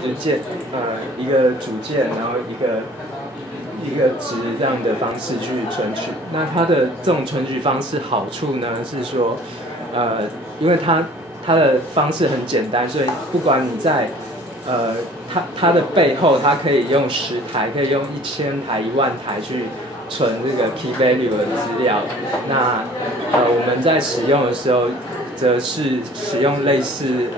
就一个组件，然后一个值这样的方式去存取。那它的这种存取方式好处呢是说，因为它的方式很简单，所以不管你在它的背后，它可以用10台，可以用1000台、10000台去存这个 key value 的资料。那我们在使用的时候，则是使用类似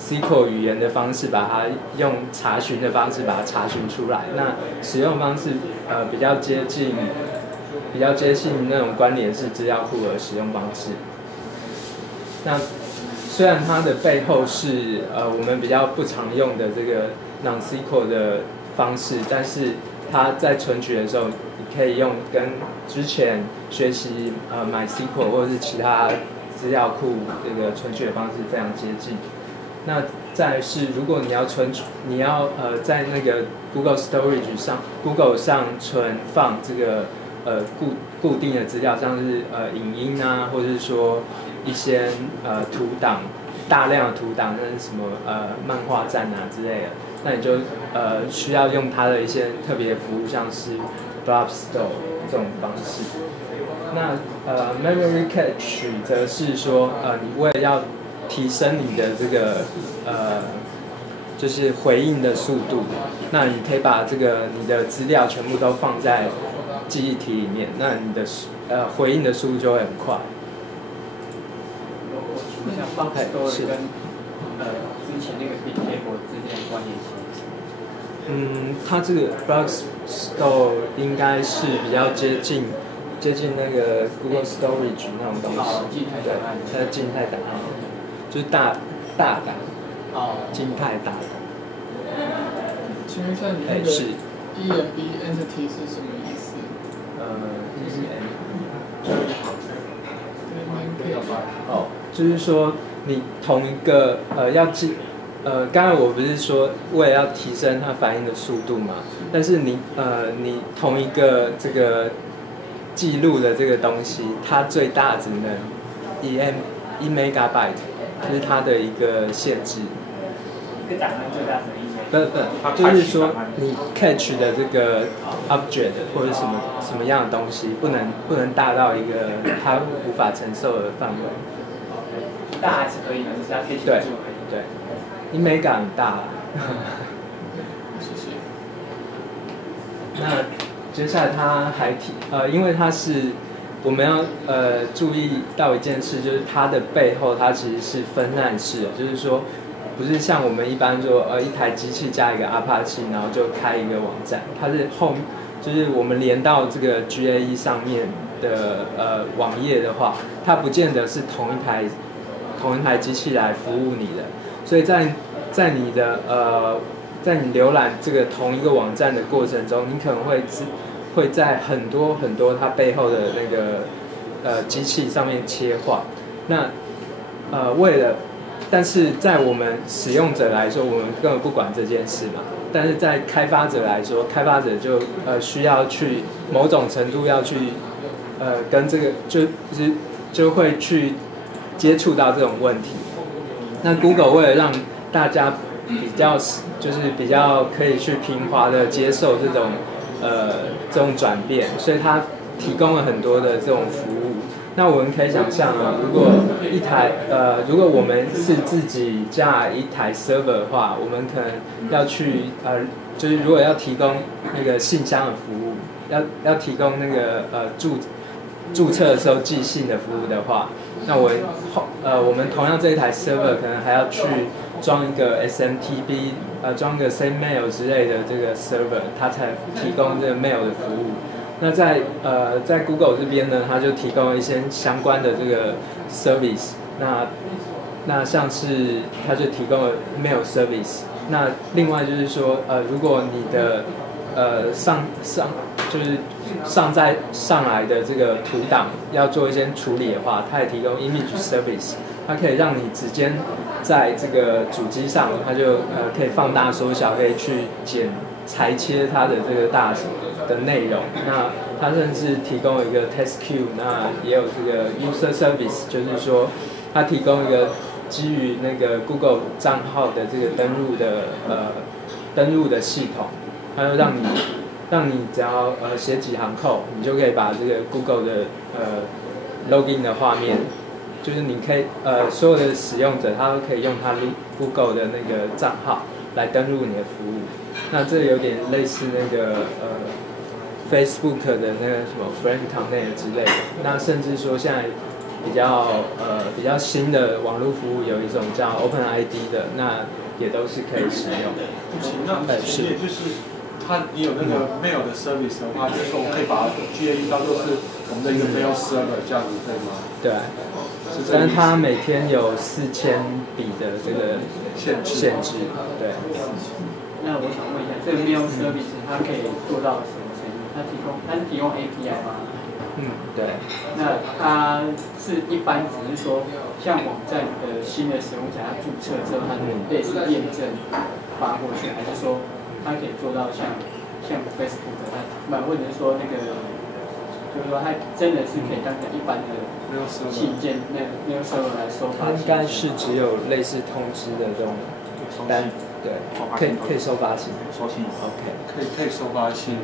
SQL 语言的方式，把它用查询的方式把它查询出来。那使用方式比较接近那种关联式资料库的使用方式。那虽然它的背后是我们比较不常用的这个 non-SQL 的方式，但是它在存取的时候，你可以用跟之前学习MySQL 或者是其他资料库这个存取的方式非常接近。那再来是，如果你要在那个 Google Storage 上存放这个固定的资料，像是影音啊，或者是说一些图档，大量的图档，那是什么漫画站啊之类的，那你就需要用它的一些特别服务，像是 Blob Store 这种方式。那Memory Cache 则是说你为了要提升你的这个就是回应的速度，那你可以把你的资料全部都放在记忆体里面，那你的回应的速度就会很快。像 Box Store 跟之前那个 Bootcamp 之间的关联性。它这个 Box Store 应该是比较接近那个 Google Storage 那种东西，对，它的静态档案，就是大档，静态大档。请问一下，你那个 EMB entity 是什么意思就是说你同一个刚才我不是说为了要提升它反应的速度嘛？但是你同一个这个记录的这个东西，它最大只能1 megabyte， 这是它的一个限制。一个档案最大只能1 不，就是说你 catch 的这个 object 或者什么样的东西，不能大到一个它无法承受的范围。大还是可以的，只是它可以记住而已。对，1 mega 很大。谢谢。那接下来他还因为它是我们要注意到一件事，就是它的背后它其实是分散式的，就是说不是像我们一般说一台机器加一个 Apache， 然后就开一个网站，它是就是我们连到这个 GAE 上面的网页的话，它不见得是同一台机器来服务你的，所以在你浏览这个同一个网站的过程中，你可能会在很多它背后的那个机器上面切换。那但是在我们使用者来说，我们根本不管这件事嘛。但是在开发者来说，开发者就需要去某种程度要去跟这个就会去接触到这种问题。那 Google 为了让大家比较可以去平滑的接受这种转变，所以它提供了很多的这种服务。那我们可以想象啊，如果我们是自己架一台 server 的话，我们可能要去就是如果要提供那个信箱的服务，要提供那个注册的时候寄信的服务的话，那我们同样这一台 server 可能还要去装一个 SMTP， 装个 SendMail 之类的这个 server， 它才提供这个 mail 的服务。那在 Google 这边呢，它就提供一些相关的这个 service。那像是它就提供了 mail service。那另外就是说，如果你的就是上来的这个图档要做一些处理的话，它也提供 image service， 它可以让你直接在这个主机上，它就可以放大缩小，可以去裁切它的这个大的内容。那它甚至提供一个 test queue， 那也有这个 user service， 就是说它提供一个基于那个 Google 账号的这个登录的系统，它就让你只要写几行code，你就可以把这个 Google 的login 的画面，就是你可以所有的使用者他都可以用他 Google 的那个账号来登录你的服务。那这有点类似那个Facebook 的那个什么 Friend Connect 之类的。那甚至说现在比较新的网络服务有一种叫 OpenID 的，那也都是可以使用的。那是就是你有那个 mail 的 service 的话，就是说我们可以把 GAE 当做是我们的一个 mail server 这样子，对吗？对。但是它每天有4000笔的这个限制，对。那我想问一下，这个 mail service 它可以做到什么程度？它是提供 API 吗？对。那它是一般只是说，像网站的新的使用者，他注册之后，他类似验证发过去，还是说它可以做到像 Facebook 它或者是说那个，就是说它真的是可以当成一般的信件那个 server 来收发？应该是只有类似通知的这种单，对，可以收发信，收信 ，OK， 可以收发信，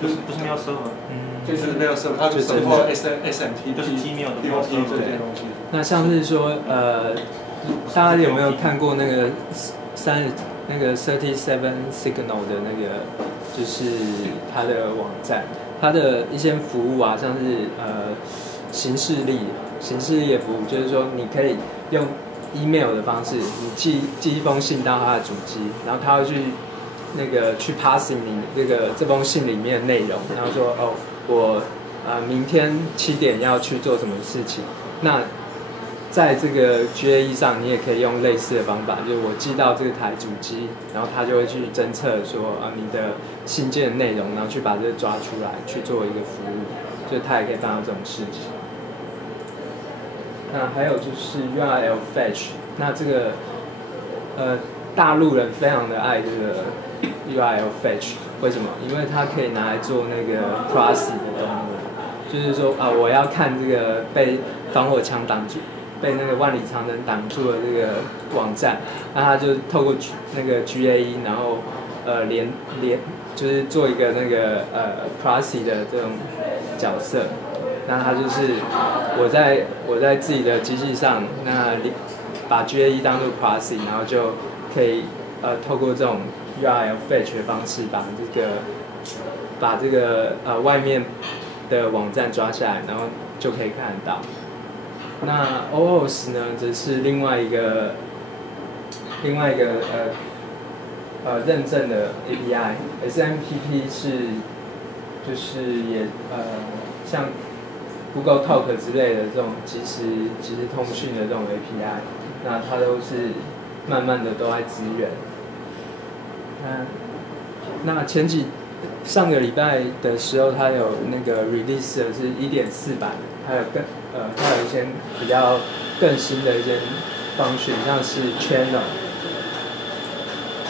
就是不是没有 server，就是没有 server，它就是通过 SMTP， 就是 Gmail 的 DOT 这些东西。那像是说大家有没有看过那个37 Signal 的那个，就是它的网站，它的一些服务啊，像是行事历的服务，就是说你可以用 email 的方式，你寄一封信到它的主机，然后它会去 passing 你这封信里面的内容，然后说我明天7点要去做什么事情，那在这个 GAE 上，你也可以用类似的方法，就是我寄到这个台主机，然后它就会去侦测说你的信件的内容，然后去把这个抓出来去做一个服务，所以它也可以办到这种事情。那还有就是 URL fetch， 那这个大陆人非常的爱这个 URL fetch， 为什么？因为它可以拿来做那个 privacy 的动作，就是说我要看这个被防火墙挡住。被那个万里长城挡住了这个网站，那他就透过那个 GAE， 然后就是做一个那个privacy 的这种角色，那他就是我在自己的机器上，那把 GAE 当做 privacy， 然后就可以透过这种 URL fetch 的方式把这个外面的网站抓下来，然后就可以看得到。那 OAuth 呢，则是另外一个认证的 API，SMTP 就是也像 Google Talk 之类的这种即时通讯的这种 API， 那它都是慢慢的都在支援。那上个礼拜的时候，它有那个 release 的是 1.4 版，还有它有一些比较更新的一些function，像是 channel。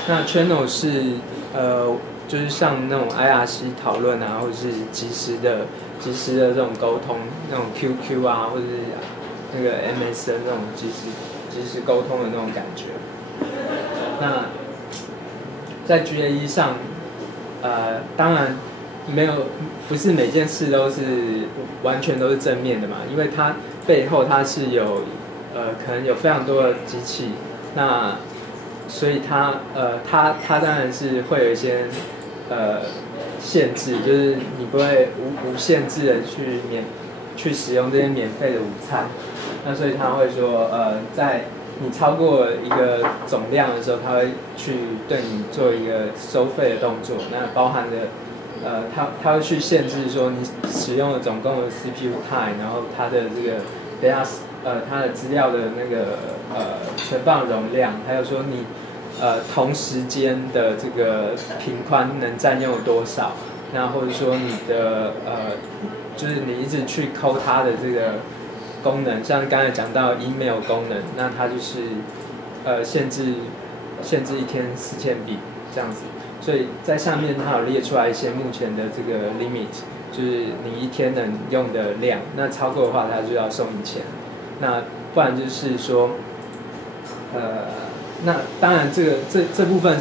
那 channel 是就是像那种 IRC 讨论啊，或者是即时的这种沟通，那种 QQ 啊，或者是那个 MSN 那种即时沟通的那种感觉。那在 GAE 上，当然不是每件事都是完全都是正面的嘛，因为它背后它是有可能有非常多的机器，那所以它当然是会有一些限制，就是你不会无限制的去使用这些免费的午餐，那所以他会说在你超过一个总量的时候，他会去对你做一个收费的动作，那包含的他会去限制说你使用的总共的 CPU time， 然后它的这个 data 它的资料的那个存放容量，还有说你同时间的这个频宽能占用多少，那或者说你的就是你一直去抠它的这个功能，像刚才讲到 email 功能，那它就是限制一天4000笔这样子，所以在下面它有列出来一些目前的这个 limit， 就是你一天能用的量，那超过的话它就要收你钱，那不然就是说那当然这部分